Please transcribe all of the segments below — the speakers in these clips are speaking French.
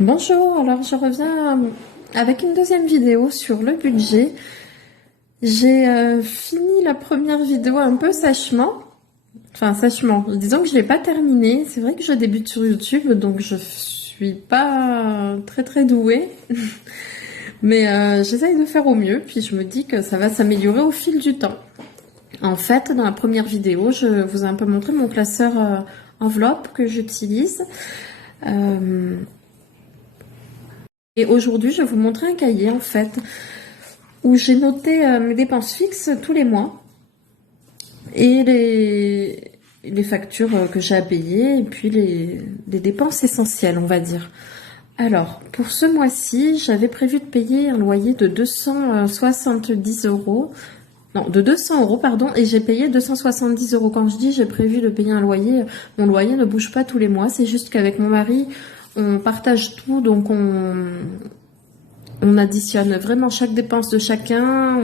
Bonjour, alors je reviens avec une deuxième vidéo sur le budget. J'ai fini la première vidéo un peu sèchement, enfin sèchement, disons que je l'ai pas terminée. C'est vrai que je débute sur YouTube, donc je suis pas très douée, mais j'essaye de faire au mieux, puis je me dis que ça va s'améliorer au fil du temps. En fait, dans la première vidéo, je vous ai un peu montré mon classeur enveloppe que j'utilise. Euh, et aujourd'hui, je vais vous montrer un cahier en fait où j'ai noté mes dépenses fixes tous les mois et les factures que j'ai à payer et puis les dépenses essentielles, on va dire. Alors, pour ce mois-ci, j'avais prévu de payer un loyer de 270 euros. Non, de 200 euros, pardon, et j'ai payé 270 euros. Quand je dis j'ai prévu de payer un loyer, mon loyer ne bouge pas tous les mois. C'est juste qu'avec mon mari, on partage tout, donc on additionne vraiment chaque dépense de chacun,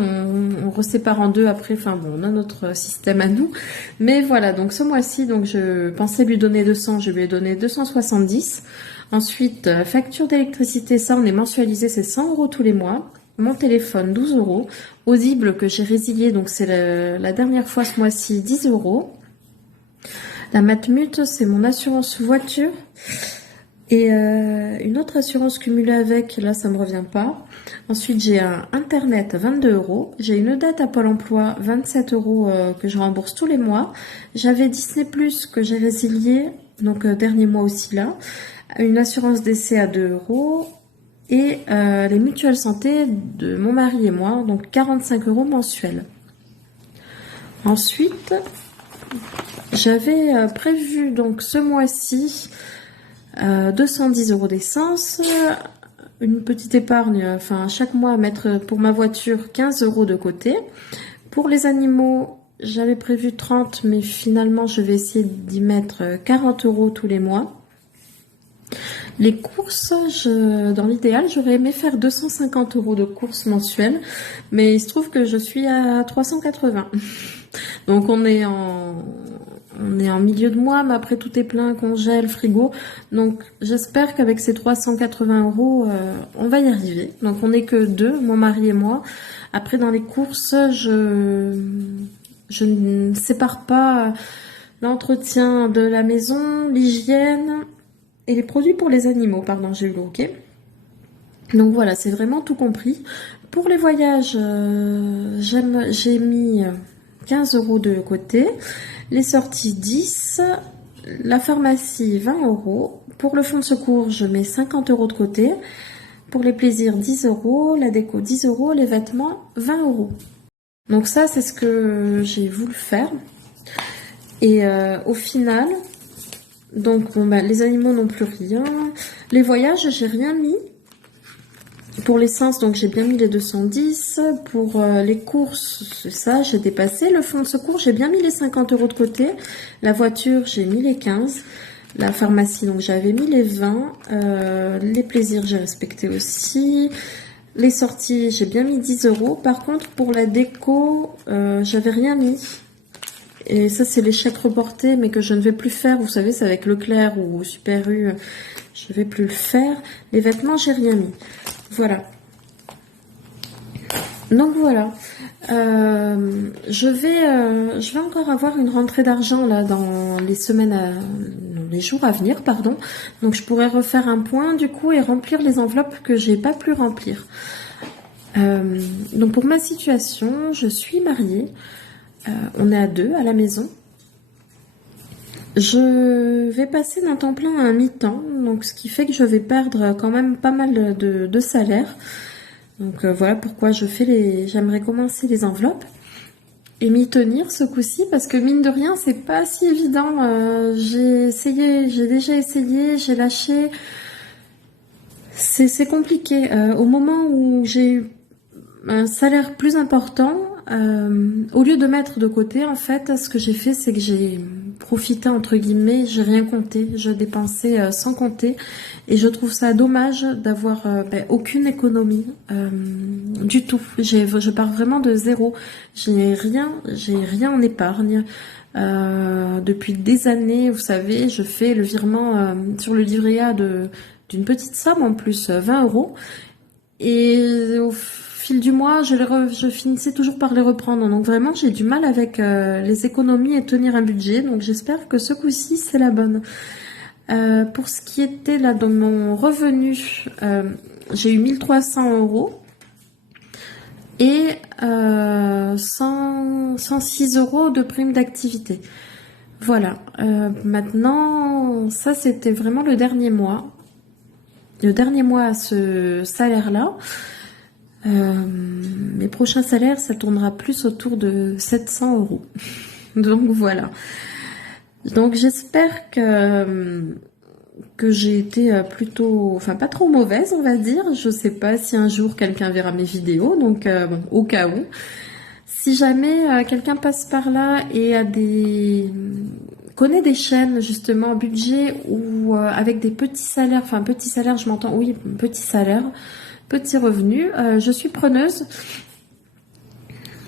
on resépare en deux après, enfin bon, on a notre système à nous. Mais voilà, donc ce mois-ci, donc je pensais lui donner 200, je lui ai donné 270. Ensuite, facture d'électricité, ça on est mensualisé, c'est 100 euros tous les mois. Mon téléphone, 12 euros. Audible que j'ai résilié, donc c'est la dernière fois ce mois-ci, 10 euros. La Matmut, c'est mon assurance voiture. Et une autre assurance cumulée avec, là ça me revient pas. Ensuite j'ai un internet 22 euros. J'ai une dette à Pôle emploi 27 euros que je rembourse tous les mois. J'avais Disney Plus que j'ai résilié, donc dernier mois aussi là. Une assurance décès à 2 euros. Et les mutuelles santé de mon mari et moi, donc 45 euros mensuels. Ensuite, j'avais prévu donc ce mois-ci 210 euros d'essence, une petite épargne, enfin chaque mois à mettre pour ma voiture 15 euros de côté. Pour les animaux, j'avais prévu 30, mais finalement je vais essayer d'y mettre 40 euros tous les mois. Les courses, dans l'idéal, j'aurais aimé faire 250 euros de courses mensuelles, mais il se trouve que je suis à 380. Donc on est en milieu de mois, mais après tout est plein, congèle, frigo. Donc j'espère qu'avec ces 380 euros, on va y arriver. Donc on n'est que deux, mon mari et moi. Après dans les courses, je ne sépare pas l'entretien de la maison, l'hygiène et les produits pour les animaux. Pardon, j'ai eu le OK. Donc voilà, c'est vraiment tout compris. Pour les voyages, j'ai mis 15 euros de côté. Les sorties 10, la pharmacie 20 euros. Pour le fonds de secours, je mets 50 euros de côté. Pour les plaisirs 10 euros, la déco 10 euros, les vêtements 20 euros. Donc ça, c'est ce que j'ai voulu faire. Et au final, donc bon, bah, les animaux n'ont plus rien. Les voyages, j'ai rien mis. Pour l'essence, donc j'ai bien mis les 210. Pour les courses, c'est ça, j'ai dépassé. Le fonds de secours, j'ai bien mis les 50 euros de côté. La voiture, j'ai mis les 15. La pharmacie, donc j'avais mis les 20. Les plaisirs, j'ai respecté aussi. Les sorties, j'ai bien mis 10 euros. Par contre, pour la déco, j'avais rien mis. Et ça, c'est les chèques reportés, mais que je ne vais plus faire. Vous savez, c'est avec Leclerc ou Super U. Je vais plus le faire. Les vêtements, j'ai rien mis. Voilà. Donc voilà. Je vais encore avoir une rentrée d'argent là dans les les jours à venir, pardon. Donc je pourrais refaire un point du coup et remplir les enveloppes que j'ai pas pu remplir. Donc pour ma situation, je suis mariée. On est à deux à la maison. Je vais passer d'un temps plein à un mi-temps, donc ce qui fait que je vais perdre quand même pas mal de salaire. Donc voilà pourquoi j'aimerais commencer les enveloppes et m'y tenir ce coup-ci parce que mine de rien c'est pas si évident. J'ai déjà essayé, j'ai lâché. C'est compliqué. Au moment où j'ai eu un salaire plus important, au lieu de mettre de côté, en fait, ce que j'ai fait, c'est que j'ai profité, entre guillemets, j'ai rien compté, je dépensais sans compter, et je trouve ça dommage d'avoir aucune économie du tout. Je pars vraiment de zéro. J'ai rien en épargne. Depuis des années, vous savez, je fais le virement sur le livret A d'une petite somme en plus, 20 euros. Et au fil du mois, je finissais toujours par les reprendre. Donc vraiment, j'ai du mal avec les économies et tenir un budget. Donc j'espère que ce coup-ci, c'est la bonne. Pour ce qui était là dans mon revenu, j'ai eu 1300 euros et 106 euros de prime d'activité. Voilà. Maintenant, ça c'était vraiment le dernier mois. Le dernier mois à ce salaire-là. Mes prochains salaires, ça tournera plus autour de 700 euros. Donc voilà. Donc j'espère que j'ai été plutôt, enfin pas trop mauvaise, on va dire. Je sais pas si un jour quelqu'un verra mes vidéos, donc bon, au cas où. Si jamais quelqu'un passe par là et connaît des chaînes justement budget ou avec des petits salaires, enfin petits salaires, je m'entends, oui, petits salaires, petits revenus, je suis preneuse.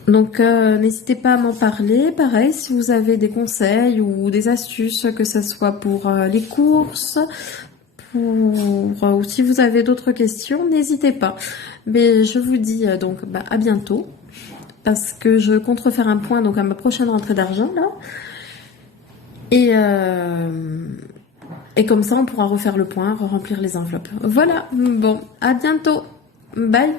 Donc n'hésitez pas à m'en parler. Pareil, si vous avez des conseils ou des astuces, que ce soit pour les courses, ou si vous avez d'autres questions, n'hésitez pas. Mais je vous dis donc à bientôt, parce que je compte refaire un point donc à ma prochaine rentrée d'argent là. Et comme ça, on pourra refaire le point, remplir les enveloppes. Voilà, bon, à bientôt. Bye.